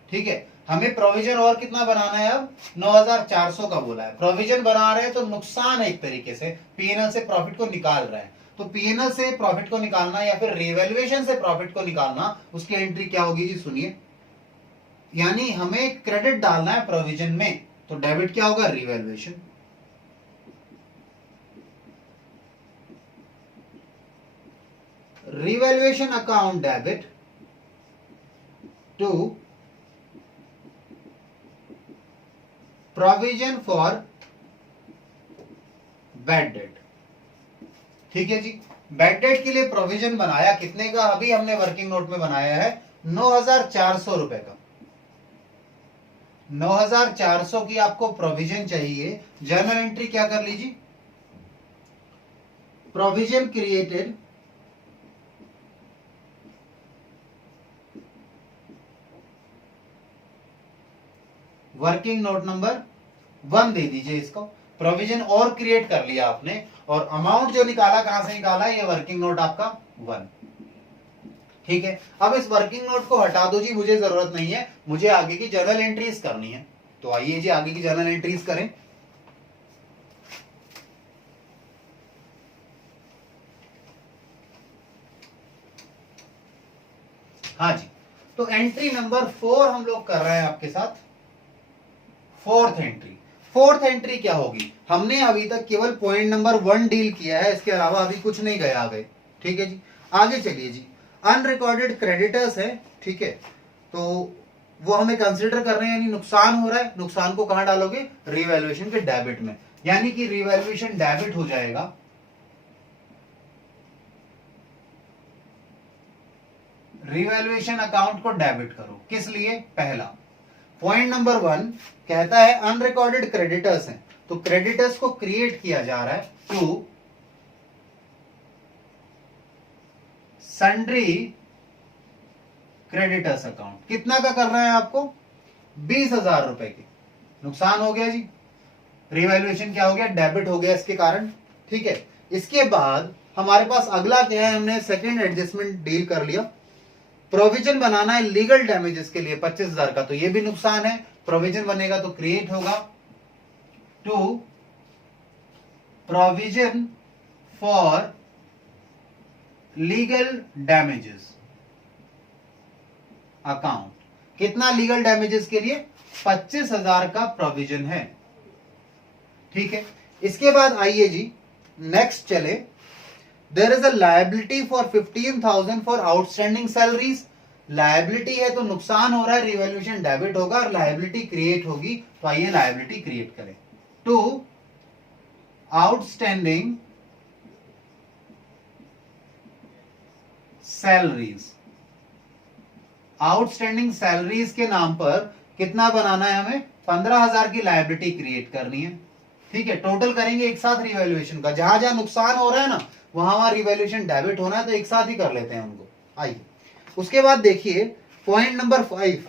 ठीक है, हमें प्रोविजन और कितना बनाना है, अब 9,400 का बोला है, प्रोविजन बना रहे हैं तो नुकसान है एक तरीके से, पीएनएल से प्रॉफिट को निकाल रहे हैं, तो पीएनएल से प्रॉफिट को निकालना या फिर रिवैल्यूएशन से प्रॉफिट को निकालना, उसकी एंट्री क्या होगी जी, सुनिए, यानी हमें क्रेडिट डालना है प्रोविजन में, तो डेबिट क्या होगा, revaluation, revaluation account debit to provision for bad debt, ठीक है जी। बैड डेट के लिए प्रोविजन बनाया कितने का, अभी हमने वर्किंग नोट में बनाया है 9,400 रुपए का, 9,400 की आपको प्रोविजन चाहिए। जर्नल एंट्री क्या कर लीजिए, provision created working note number 1 दे दीजिए इसको, प्रोविजन और क्रिएट कर लिया आपने, और अमाउंट जो निकाला कहां से निकाला, ये वर्किंग नोट आपका 1, ठीक है। अब इस वर्किंग नोट को हटा दो जी, मुझे जरूरत नहीं है, मुझे आगे की जर्नल एंट्रीज करनी है, तो आइए जी आगे की जर्नल एंट्रीज करें। हाँ जी, तो एंट्री नंबर 4 हम लोग कर रहे हैं आपके साथ, फोर्थ एंट्री क्या होगी, हमने अभी तक केवल पॉइंट नंबर 1 डील किया है, इसके अलावा अभी कुछ नहीं गया आगे, ठीक है जी। आगे चलिए जी, अनरिकॉर्डेड क्रेडिटर्स है, ठीक है, तो वो हमें कंसिडर कर रहे हैं, यानी नुकसान हो रहा है, नुकसान को कहां डालोगे, रिवैल्यूएशन के डेबिट में, यानी कि रिवैल्यूएशन डेबिट हो जाएगा, रिवैल्यूएशन अकाउंट को डेबिट करो, किस लिए, पहला पॉइंट नंबर 1 कहता है अनरिकॉर्डेड क्रेडिटर्स हैं, तो क्रेडिटर्स को क्रिएट किया जा रहा है टू सन्ड्री क्रेडिटर्स अकाउंट, कितना का कर रहे हैं आपको, 20,000 रुपए के, नुकसान हो गया जी, रिवैल्यूएशन क्या हो गया, डेबिट हो गया इसके कारण, ठीक है। इसके बाद हमारे पास अगला क्या है, हमने सेकेंड एडजस्टमेंट डील कर लिया, प्रोविजन बनाना है लीगल डैमेजेस के लिए 25,000 का, तो ये भी नुकसान है, प्रोविजन बनेगा तो क्रिएट होगा to provision for legal damages account, कितना लीगल डैमेजेस के लिए, 25,000 का प्रोविजन है, ठीक है। इसके बाद आइए जी नेक्स्ट चले, there is a liability for 15,000 for outstanding salaries, liability है तो नुकसान हो रहा है, रिवैल्यूएशन डेबिट होगा और लायबिलिटी क्रिएट होगी, तो आइए लायबिलिटी क्रिएट करें, to outstanding salaries, outstanding salaries के नाम पर कितना बनाना है हमें, 15,000 की लायबिलिटी क्रिएट करनी है, ठीक है। टोटल करेंगे एक साथ रिवैल्यूएशन का, जहां जहां नुकसान हो रहा है ना वहां वहां रिवैल्यूएशन डेबिट होना है, तो एक साथ ही कर लेते हैं उनको। आइए उसके बाद देखिए point number 5,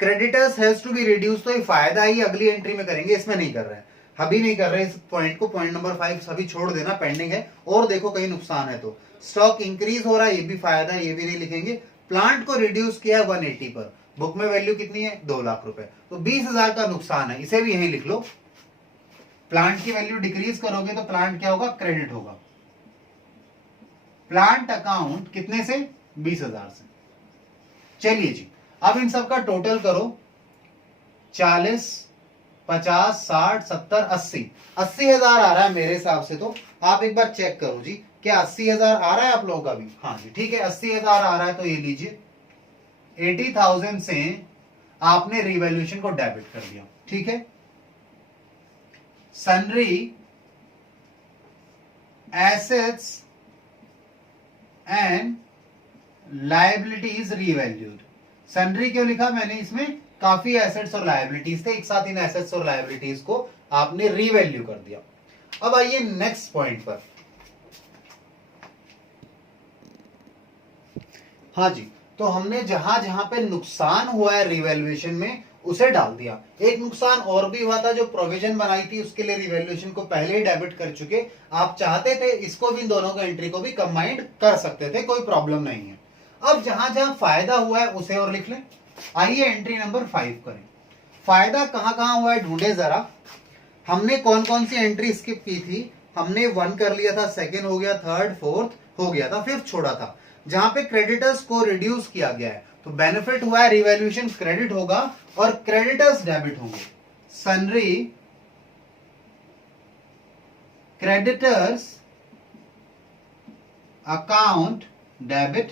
creditors has to be reduce, तो ये फायदा ही अगली एंट्री में करेंगे, इसमें नहीं कर रहे हैं, अभी नहीं कर रहे इस पॉइंट को, पॉइंट नंबर 5 सभी छोड़ देना, पेंडिंग है, और देखो कहीं नुकसान है तो स्टॉक इंक्रीज हो रहा है, ये भी फायदा है, ये भी नहीं लिखेंगे। प्लांट को रिड्यूस किया है 180 पर, बुक में वैल्यू कितनी है, 2 लाख रुपए, तो 20,000 का नुकसान है, इसे भी यहीं लिख लो। प्लांट की वैल्यू डिक्रीज करोगे तो प्लांट क्या होगा, क्रेडिट होगा, प्लांट अकाउंट कितने से, 20,000 से। चलिए जी अब इन सब का टोटल करो, 40, 50, 60, 70, 80, 80,000 आ रहा है मेरे हिसाब से, तो आप एक बार चेक करो जी क्या 80,000 आ रहा है आप लोगों का भी? हाँ जी ठीक है, 80,000 आ रहा है तो ये लीजिए 80,000 से आपने रिवैल्यूएशन को डेबिट कर दिया, ठीक है। Sundry assets and liabilities revalued. Sundry क्यों लिखा मैंने? इसमें काफी एसेट्स और लायबिलिटीज थे, एक साथ इन एसेट्स और लायबिलिटीज को आपने रीवैल्यू कर दिया। अब आइए नेक्स्ट पॉइंट पर। हाँ जी, तो हमने जहां जहां पे नुकसान हुआ है रिवैल्यूएशन में उसे डाल दिया। एक नुकसान और भी हुआ था, जो प्रोविजन बनाई थी उसके लिए रिवैल्यूएशन को पहले ही डेबिट कर चुके। आप चाहते थे इसको भी, दोनों को एंट्री को भी कंबाइंड कर सकते थे, कोई प्रॉब्लम नहीं है। अब जहां जहां फायदा हुआ है उसे और लिख लें। आइए एंट्री नंबर 5 करें। फायदा कहां कहां हुआ है ढूंढे जरा। हमने कौन कौन सी एंट्री स्किप की थी? हमने 1 कर लिया था, सेकेंड हो गया, थर्ड फोर्थ हो गया था, फिफ्थ छोड़ा था। जहां पे क्रेडिटर्स को रिड्यूस किया गया है तो बेनिफिट हुआ है, रिवैल्यूएशन क्रेडिट होगा और क्रेडिटर्स डेबिट होंगे। सन्ड्री क्रेडिटर्स अकाउंट डेबिट,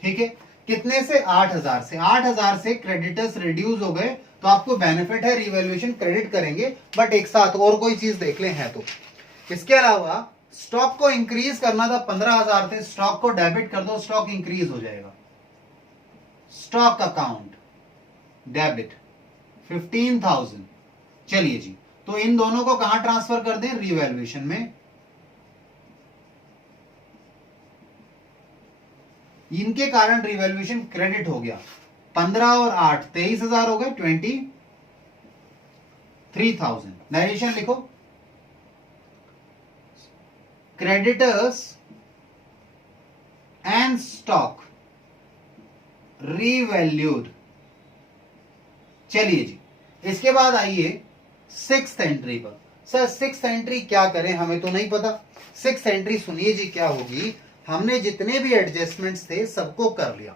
ठीक है। कितने से? 8,000 से। 8,000 से क्रेडिटर्स रिड्यूस हो गए तो आपको बेनिफिट है, रिवैल्यूएशन क्रेडिट करेंगे। बट एक साथ और कोई चीज देख लें है तो। इसके अलावा स्टॉक को इंक्रीज करना था, 15,000 थे, स्टॉक को डेबिट कर दो, स्टॉक इंक्रीज हो जाएगा। Stock account debit 15,000। चलिए जी, तो इन दोनों को कहां ट्रांसफर कर दें? रिवैल्यूएशन में। इनके कारण रिवैल्यूएशन क्रेडिट हो गया। 15 और 8 23,000 हो गए, 23,000। नरेशन लिखो। Creditors and stock revalued. चलिए जी, इसके बाद आइए 6th एंट्री पर। सर 6th एंट्री क्या करें, हमें तो नहीं पता। 6th एंट्री सुनिए जी क्या होगी। हमने जितने भी एडजस्टमेंट्स थे सबको कर लिया।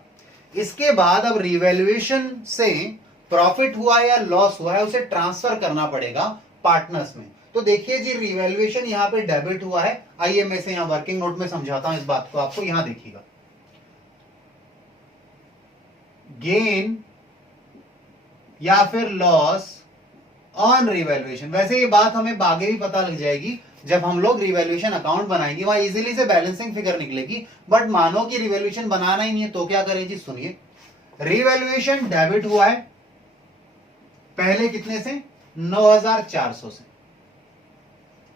इसके बाद अब रिवैल्यूएशन से प्रॉफिट हुआ या लॉस हुआ है उसे ट्रांसफर करना पड़ेगा पार्टनर्स में। तो देखिए जी, रिवैल्यूएशन यहां पे डेबिट हुआ है। आइए मैं इसे यहां वर्किंग नोट में समझाता हूं इस बात को आपको। यहां देखिएगा, गेन या फिर लॉस ऑन रिवैल्यूएशन। वैसे ये बात हमें आगे भी पता लग जाएगी जब हम लोग रिवैल्यूएशन अकाउंट बनाएंगे, वहां इजीली से बैलेंसिंग फिगर निकलेगी। बट मानो कि रिवैल्यूएशन बनाना ही नहीं है तो क्या करें जी? सुनिए, रिवैल्यूएशन डेबिट हुआ है पहले कितने से? 9,400 से।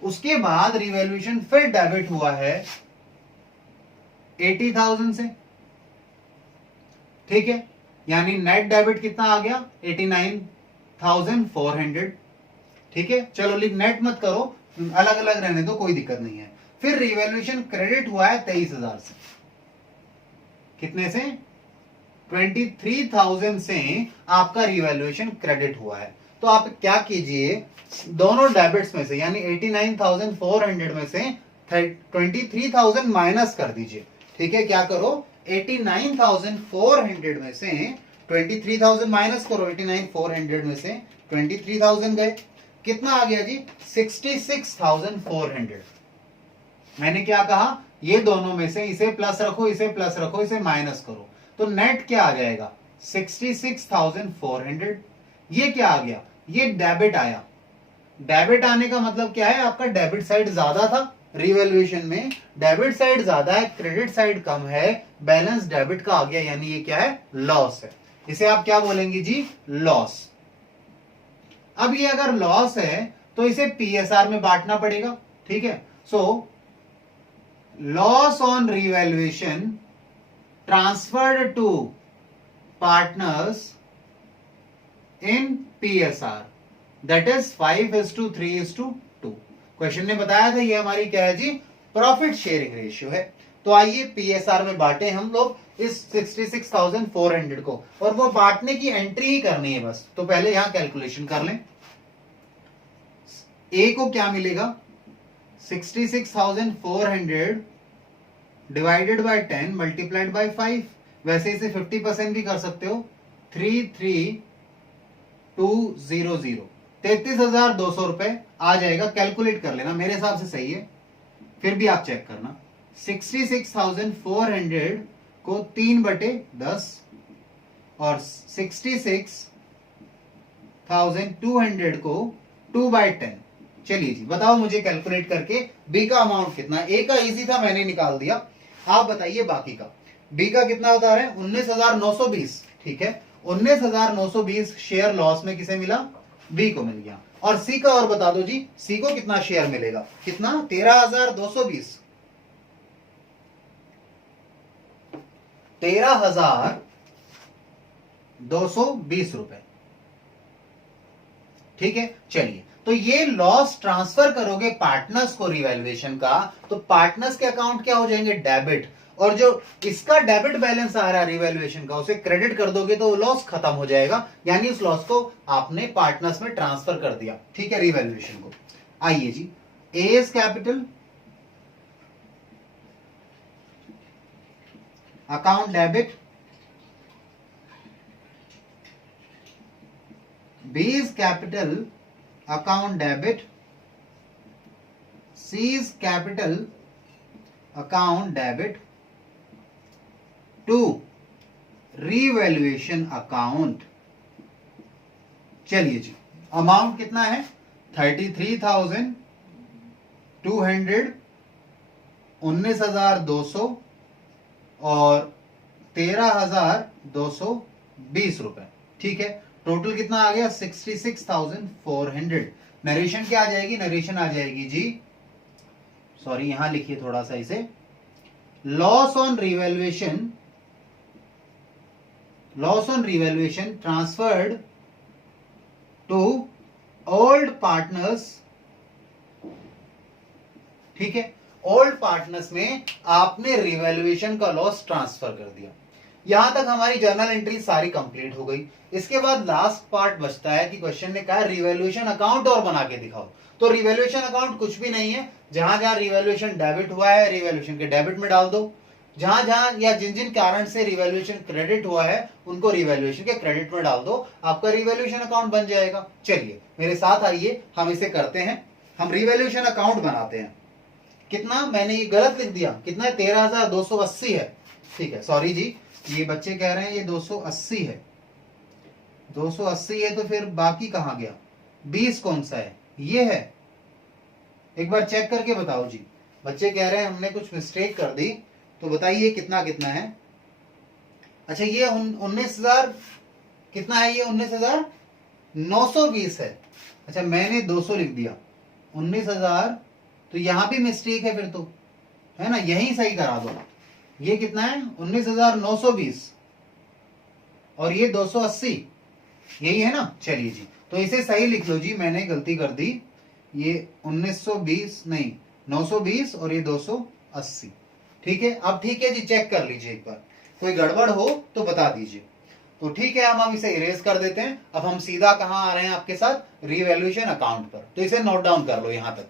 उसके बाद रिवैल्यूएशन फिर डेबिट हुआ है 80,000 से, ठीक है। यानी नेट डेबिट कितना आ गया? 89,400, ठीक है। चलो लिख, नेट मत करो, अलग अलग रहने दो, कोई दिक्कत नहीं है। फिर रिवैल्यूएशन क्रेडिट हुआ है 23,000 से। कितने से? 23,000 से आपका रिवैल्यूएशन क्रेडिट हुआ है। तो आप क्या कीजिए, दोनों डेबिट्स में से यानी 89,400 में से 23,000 माइनस कर दीजिए, ठीक है। क्या करो? 89,400 में से 23,000 माइनस करो। 89,400 में से 23,000 गए, कितना आ गया जी? 66,400। मैंने क्या कहा? ये दोनों में से इसे प्लस रखो, इसे प्लस रखो, इसे माइनस करो, तो नेट क्या आ जाएगा? 66,400। ये क्या आ गया? ये डेबिट आया। डेबिट आने का मतलब क्या है? आपका डेबिट साइड ज्यादा था रिवैल्यूएशन में, डेबिट साइड ज्यादा है, क्रेडिट साइड कम है, बैलेंस डेबिट का आ गया, यानी ये क्या है? लॉस है। इसे आप क्या बोलेंगे जी? लॉस। अब ये अगर लॉस है तो इसे पीएसआर में बांटना पड़ेगा, ठीक है। So loss on revaluation transferred to partners in PSR, that is 5:3:2। Question ने बताया था ये हमारी क्या है जी? प्रॉफिट शेयरिंग रेशियो है। तो आइए पीएसआर में बांटे हम लोग इस 66,400 को, और वो बांटने की एंट्री ही करनी है बस। तो पहले यहां कैलकुलेशन कर लें। ए को क्या मिलेगा? 66,400 डिवाइडेड बाय 10 मल्टीप्लाइड बाय 5। वैसे इसे 50% भी कर सकते हो। 33,200 33,200 रुपए आ जाएगा। कैलकुलेट कर लेना, मेरे हिसाब से सही है, फिर भी आप चेक करना। 66,400 को 3/10 और 66,200 को 2/10। चलिए जी बताओ मुझे कैलकुलेट करके बी का अमाउंट कितना। ए का इजी था, मैंने निकाल दिया, आप बताइए बाकी का। बी का कितना बता रहे हैं? 19,920। ठीक है, 19,920 शेयर लॉस में किसे मिला? बी को मिल गया। और सी का और बता दो जी, सी को कितना शेयर मिलेगा? कितना? 13,220। 13,220 रुपए। ठीक है, चलिए तो ये लॉस ट्रांसफर करोगे पार्टनर्स को रिवैल्यूएशन का, तो पार्टनर्स के अकाउंट क्या हो जाएंगे? डेबिट। और जो इसका डेबिट बैलेंस आ रहा है रिवैल्यूएशन का, उसे क्रेडिट कर दोगे तो वो लॉस खत्म हो जाएगा, यानी उस लॉस को आपने पार्टनर्स में ट्रांसफर कर दिया। ठीक है, रिवैल्यूएशन को। आइए जी, A is capital, account debit, B is capital, account debit, C is capital, account debit, to revaluation account. चलिए जी, अमाउंट कितना है? 33,200, 19,200 और 13,220 रुपए। ठीक है, टोटल कितना आ गया? 66,400। नरेशन क्या आ जाएगी? नरेशन आ जाएगी जी, सॉरी यहां लिखिए थोड़ा सा इसे, loss on revaluation, loss on revaluation transferred to old partners. ठीक है, ओल्ड पार्टनर्स में आपने रिवैल्यूएशन का लॉस ट्रांसफर कर दिया। यहां तक हमारी जर्नल एंट्री सारी कंप्लीट हो गई। इसके बाद लास्ट पार्ट बचता है कि क्वेश्चन ने कहा रिवैल्यूएशन अकाउंट और बना के दिखाओ। तो रिवैल्यूएशन अकाउंट कुछ भी नहीं है, जहां जहां रिवैल्यूएशन डेबिट हुआ है रिवैल्यूएशन के डेबिट में डाल दो, जहां जहां या जिन जिन कारण से रिवैल्यूएशन क्रेडिट हुआ है उनको रिवैल्यूएशन के क्रेडिट में डाल दो, आपका रिवैल्यूएशन अकाउंट बन जाएगा। चलिए मेरे साथ आइए, हम इसे करते हैं, हम रिवैल्यूएशन अकाउंट बनाते हैं। कितना? मैंने ये गलत लिख दिया, कितना है? 13,280 है। ठीक है, सॉरी जी, ये बच्चे कह रहे हैं ये 280 है। 280 है तो फिर बाकी कहां गया? 20 कौन सा है? ये है, एक बार चेक करके बताओ जी। बच्चे कह रहे हैं हमने कुछ मिस्टेक कर दी, तो बताइए कितना कितना है। अच्छा ये 19,000 कितना है? ये 19,920 है। अच्छा मैंने 200 लिख दिया, 19,000, तो यहां भी मिस्टेक है फिर तो, है ना, यही सही करा दो। ये कितना है? 19,920 और ये 280, यही है ना। चलिए जी, तो इसे सही लिख लो जी, मैंने गलती कर दी, ये 1920 नहीं 920 और ये 280। ठीक है, अब ठीक है जी, चेक कर लीजिए एक बार, कोई गड़बड़ हो तो बता दीजिए। तो ठीक है, हम अब इसे इरेज कर देते हैं। अब हम सीधा कहां आ रहे हैं आपके साथ? रिवैल्यूएशन अकाउंट पर। तो इसे नोट डाउन कर लो यहां तक।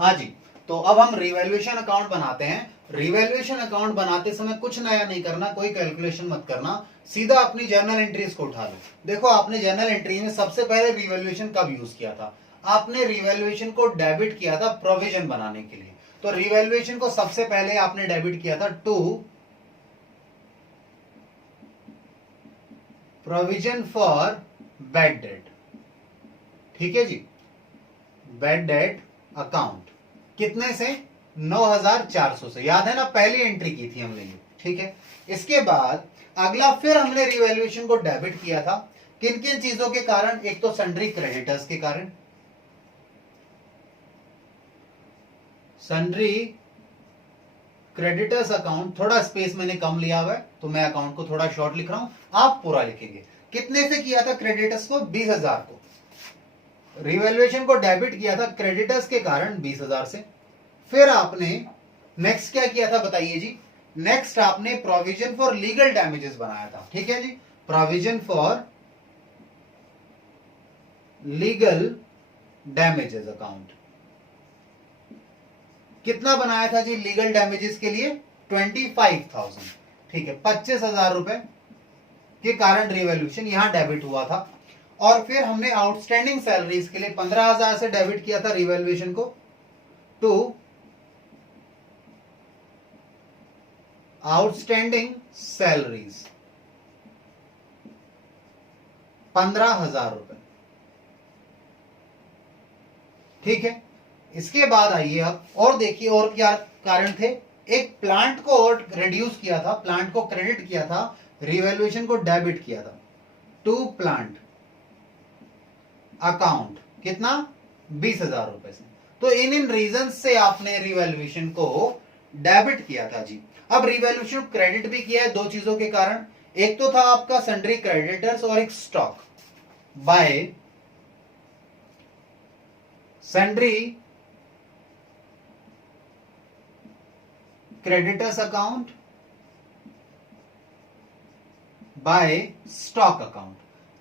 हाँ जी, तो अब हम रिवैल्यूएशन अकाउंट बनाते हैं। रिवैल्यूएशन अकाउंट बनाते समय कुछ नया नहीं करना, कोई कैलकुलेशन मत करना, सीधा अपनी जर्नल एंट्रीज को उठा लो। देखो आपने जर्नल एंट्री में सबसे पहले रिवैल्यूएशन कब यूज किया था? आपने रिवैल्यूएशन को डेबिट किया था प्रोविजन बनाने के लिए। तो रिवैल्यूएशन को सबसे पहले आपने डेबिट किया था to provision for bad debt. ठीक है जी, बैड डेट अकाउंट। कितने से? 9,400 से। याद है ना, पहली एंट्री की थी हमने ये। ठीक है, इसके बाद अगला फिर हमने रिवैल्यूएशन को डेबिट किया था। किन किन चीजों के कारण? एक तो सन्ड्री क्रेडिटर्स के कारण, सन्ड्री क्रेडिटर्स अकाउंट, थोड़ा स्पेस मैंने कम लिया हुआ है तो मैं अकाउंट को थोड़ा शॉर्ट लिख रहा हूं, आप पूरा लिखेंगे। कितने से किया था क्रेडिटर्स को? 20,000 को। रिवैल्यूएशन को डेबिट किया था क्रेडिटर्स के कारण 20,000 से। फिर आपने नेक्स्ट क्या किया था बताइए जी? नेक्स्ट आपने प्रोविजन फॉर लीगल डैमेजेस बनाया था। ठीक है जी, provision for legal damages account. कितना बनाया था जी लीगल डैमेजेस के लिए? 25,000। ठीक है, 25,000 रुपए के कारण रिवैल्यूएशन यहां डेबिट हुआ था। और फिर हमने आउटस्टैंडिंग सैलरीज के लिए 15,000 से डेबिट किया था रिवैल्यूएशन को टू आउटस्टैंडिंग सैलरीज 15,000 रुपए। ठीक है, इसके बाद आइए अब और देखिए और क्या कारण थे। एक प्लांट को और रिड्यूस किया था, प्लांट को क्रेडिट किया था, रिवैल्यूएशन को डेबिट किया था टू प्लांट अकाउंट कितना 20,000 रुपए से। तो इन रीजन से आपने रिवैल्यूएशन को डेबिट किया था जी। अब रिवैल्यूएशन क्रेडिट भी किया है दो चीजों के कारण, एक तो था आपका सन्ड्री क्रेडिटर्स और एक stock bye sundry creditors account by stock account.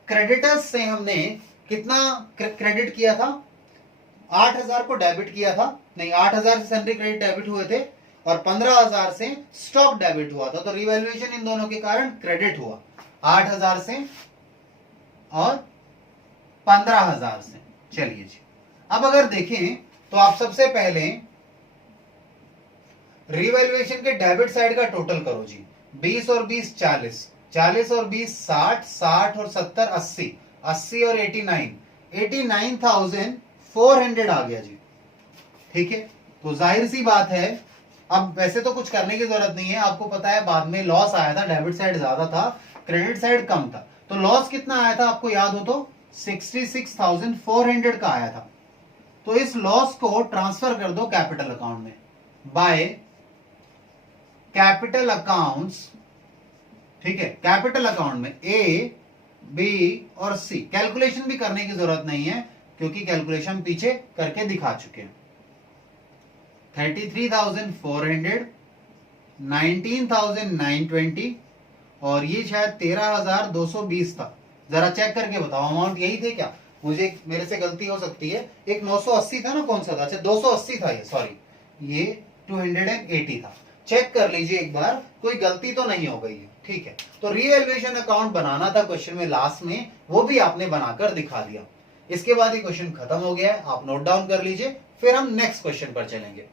Creditors से हमने कितना क्रेडिट किया था, 8,000 को डेबिट किया था, नहीं 8,000 से सन्ड्री क्रेडिट डेबिट हुए थे और 15,000 से स्टॉक डेबिट हुआ था। तो रिवैल्यूएशन इन दोनों के कारण क्रेडिट हुआ, 8,000 से और 15,000 से। चलिए जी, अब अगर देखें तो आप सबसे पहले रिवैल्यूएशन के डेबिट साइड का टोटल करो जी। 20 और 20 40, 40 और 20 60, 60 और 70 80, 80 और 89, 89,400 आ गया जी। ठीक है, तो जाहिर सी बात है, अब वैसे तो कुछ करने की जरूरत नहीं है, आपको पता है बाद में लॉस आया था, डेबिट साइड ज्यादा था, क्रेडिट साइड कम था। तो लॉस कितना आया था आपको याद हो तो 66,400 का आया था। तो इस लॉस को ट्रांसफर कर दो कैपिटल अकाउंट में बाय कैपिटल अकाउंट्स। ठीक है, कैपिटल अकाउंट में ए बी और सी। कैलकुलेशन भी करने की जरूरत नहीं है क्योंकि कैलकुलेशन पीछे करके दिखा चुके हैं। 33,400, 19,920 और ये शायद 13,220 था। जरा चेक करके बताओ अमाउंट यही थे क्या, मुझे मेरे से गलती हो सकती है। एक 980 था ना, कौन सा था, अच्छा 280 था ये, सॉरी ये 280 था। चेक कर लीजिए एक बार, कोई गलती तो नहीं हो गई है। ठीक है, तो रीवैल्यूएशन अकाउंट बनाना था क्वेश्चन में लास्ट में, वो भी आपने बनाकर दिखा दिया। इसके बाद ये क्वेश्चन खत्म हो गया है, आप नोट डाउन कर लीजिए, फिर हम नेक्स्ट क्वेश्चन पर चलेंगे।